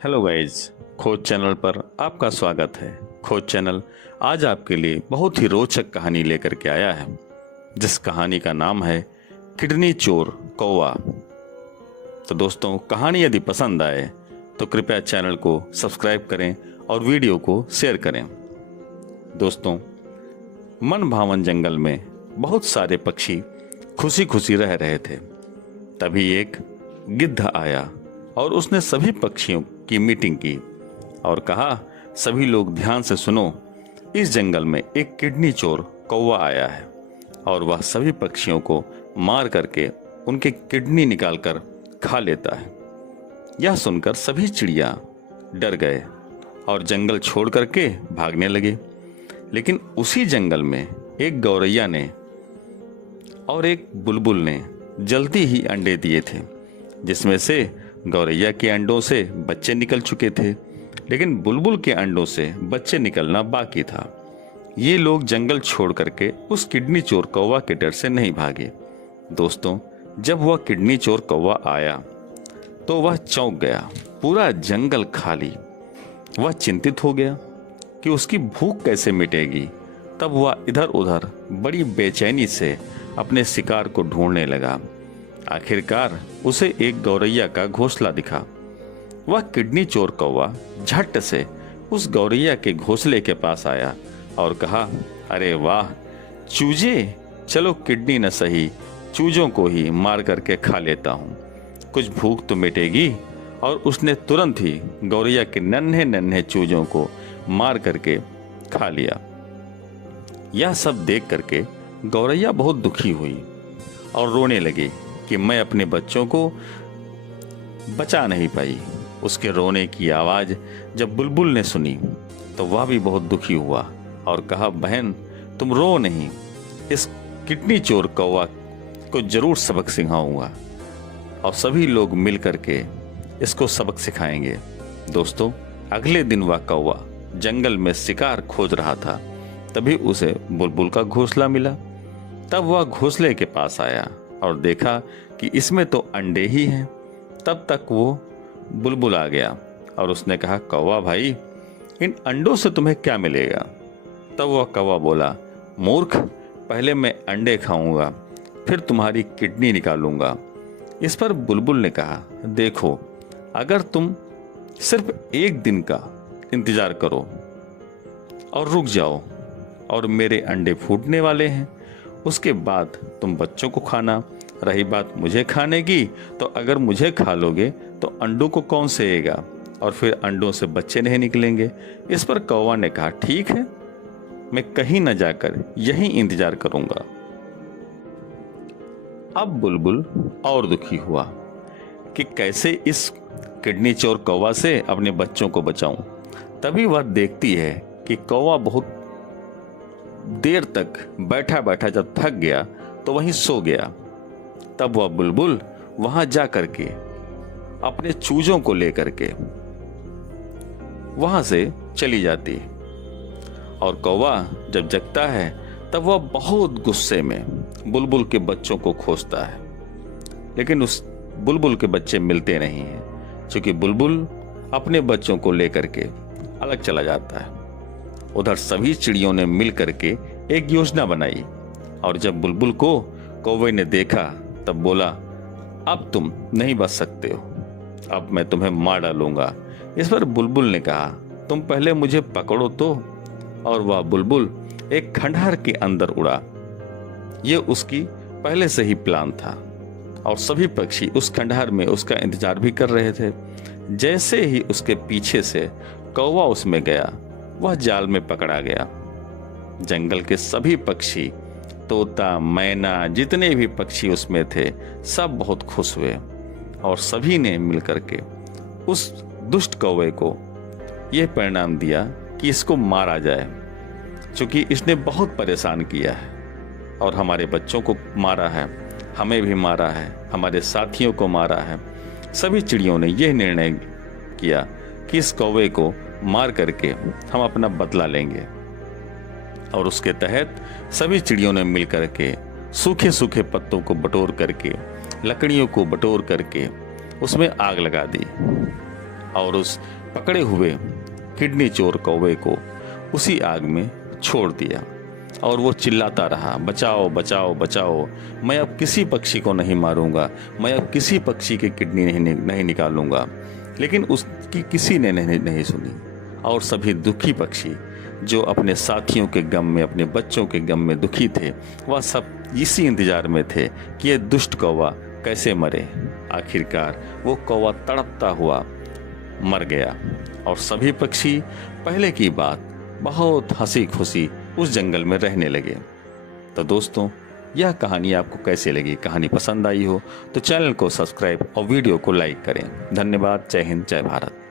Hello guys, खोज channel पर आपका स्वागत है। खोज चैनल आज आपके लिए बहुत ही रोचक कहानी लेकर के आया है, जिस कहानी का नाम है किडनी चोर कौवा। तो दोस्तों, कहानी यदि पसंद आए तो कृपया चैनल को सब्सक्राइब करें और वीडियो को शेयर करें। दोस्तों, मन भावन जंगल में बहुत सारे पक्षी खुशी खुशी रह रहे थे। तभी एक गिद्ध आया और उसने सभी पक्षियों की मीटिंग की और कहा, सभी लोग ध्यान से सुनो, इस जंगल में एक किडनी चोर कौवा आया है और वह सभी पक्षियों को मार करके उनके किडनी निकालकर खा लेता है। यह सुनकर सभी चिड़िया डर गए और जंगल छोड़ करके भागने लगे। लेकिन उसी जंगल में एक गौरैया ने और एक बुलबुल ने जल्दी ही अंडे दिए थे, जिसमें से गौरैया के अंडों से बच्चे निकल चुके थे, लेकिन बुलबुल के अंडों से बच्चे निकलना बाकी था। ये लोग जंगल छोड़ करके उस किडनी चोर कौवा के डर से नहीं भागे। दोस्तों, जब वह किडनी चोर कौवा आया तो वह चौंक गया। पूरा जंगल खाली। वह चिंतित हो गया कि उसकी भूख कैसे मिटेगी। तब वह इधर उधर बड़ी बेचैनी से अपने शिकार को ढूंढने लगा। आखिरकार उसे एक गौरैया का घोंसला दिखा। वह किडनी चोर कौवा झट से उस गौरैया के घोंसले के पास आया और कहा, अरे वाह चूजे, चलो किडनी न सही, चूजों को ही मार करके खा लेता हूँ, कुछ भूख तो मिटेगी। और उसने तुरंत ही गौरैया के नन्हे नन्हे चूजों को मार करके खा लिया। यह सब देख करके गौरैया बहुत दुखी हुई और रोने लगी कि मैं अपने बच्चों को बचा नहीं पाई। उसके रोने की आवाज़ जब बुलबुल ने सुनी तो वह भी बहुत दुखी हुआ और कहा, बहन तुम रो नहीं, इस किडनी चोर कौवा को जरूर सबक सिखाऊंगा और सभी लोग मिल करके इसको सबक सिखाएंगे। दोस्तों, अगले दिन वह कौवा जंगल में शिकार खोज रहा था। तभी उसे बुलबुल का घोंसला मिला। तब वह घोंसले के पास आया और देखा कि इसमें तो अंडे ही हैं। तब तक वो बुलबुल आ गया और उसने कहा, कौवा भाई, इन अंडों से तुम्हें क्या मिलेगा? तब वह कौवा बोला, मूर्ख, पहले मैं अंडे खाऊंगा, फिर तुम्हारी किडनी निकालूंगा। इस पर बुलबुल ने कहा, देखो, अगर तुम सिर्फ एक दिन का इंतजार करो और रुक जाओ, और मेरे अंडे फूटने वाले हैं, उसके बाद तुम बच्चों को खाना। रही बात मुझे खाने की, तो अगर मुझे खा लोगे तो अंडों को कौन सेएगा और फिर अंडों से बच्चे नहीं निकलेंगे। इस पर कौवा ने कहा, ठीक है, मैं कहीं न जाकर यहीं इंतजार करूंगा। अब बुलबुल और दुखी हुआ कि कैसे इस किडनी चोर कौवा से अपने बच्चों को बचाऊं। तभी वह देखती है कि कौवा बहुत देर तक बैठा बैठा जब थक गया तो वहीं सो गया। तब वह बुलबुल वहां जा करके अपने चूजों को लेकर के वहां से चली जाती और कौवा जब जगता है तब वह बहुत गुस्से में बुलबुल के बच्चों को खोजता है, लेकिन उस बुलबुल के बच्चे मिलते नहीं हैं, क्योंकि बुलबुल अपने बच्चों को लेकर के अलग चला जाता है। उधर सभी चिड़ियों ने मिल करके एक योजना बनाई और जब बुलबुल को कौवे ने देखा तब बोला, अब तुम नहीं बच सकते हो, अब मैं तुम्हें मार डालूंगा। इस पर बुलबुल ने कहा, तुम पहले मुझे पकड़ो तो। और वह बुलबुल एक खंडहर के अंदर उड़ा। यह उसकी पहले से ही प्लान था और सभी पक्षी उस खंडहर में उसका इंतजार भी कर रहे थे। जैसे ही उसके पीछे से कौवा उसमें गया, वह जाल में पकड़ा गया। जंगल के सभी पक्षी, तोता, मैना, जितने भी पक्षी उसमें थे, सब बहुत खुश हुए और सभी ने मिलकर के उस दुष्ट कौवे को यह परिणाम दिया कि इसको मारा जाए, क्योंकि इसने बहुत परेशान किया है और हमारे बच्चों को मारा है, हमें भी मारा है, हमारे साथियों को मारा है। सभी चिड़ियों ने यह निर्णय किया कि इस कौवे को मार करके हम अपना बदला लेंगे और उसके तहत सभी चिड़ियों ने मिल करके सूखे सूखे पत्तों को बटोर करके, लकड़ियों को बटोर करके उसमें आग लगा दी और उस पकड़े हुए किडनी चोर कौवे को उसी आग में छोड़ दिया और वो चिल्लाता रहा, बचाओ बचाओ बचाओ, मैं अब किसी पक्षी को नहीं मारूंगा, मैं अब किसी पक्षी की किडनी नहीं निकालूंगा। लेकिन उसकी किसी ने नहीं सुनी और सभी दुखी पक्षी जो अपने साथियों के गम में, अपने बच्चों के गम में दुखी थे, वह सब इसी इंतजार में थे कि ये दुष्ट कौवा कैसे मरे। आखिरकार वो कौवा तड़पता हुआ मर गया और सभी पक्षी पहले की बात बहुत हंसी खुशी उस जंगल में रहने लगे। तो दोस्तों, यह कहानी आपको कैसे लगी? कहानी पसंद आई हो तो चैनल को सब्सक्राइब और वीडियो को लाइक करें। धन्यवाद। जय हिंद, जय भारत।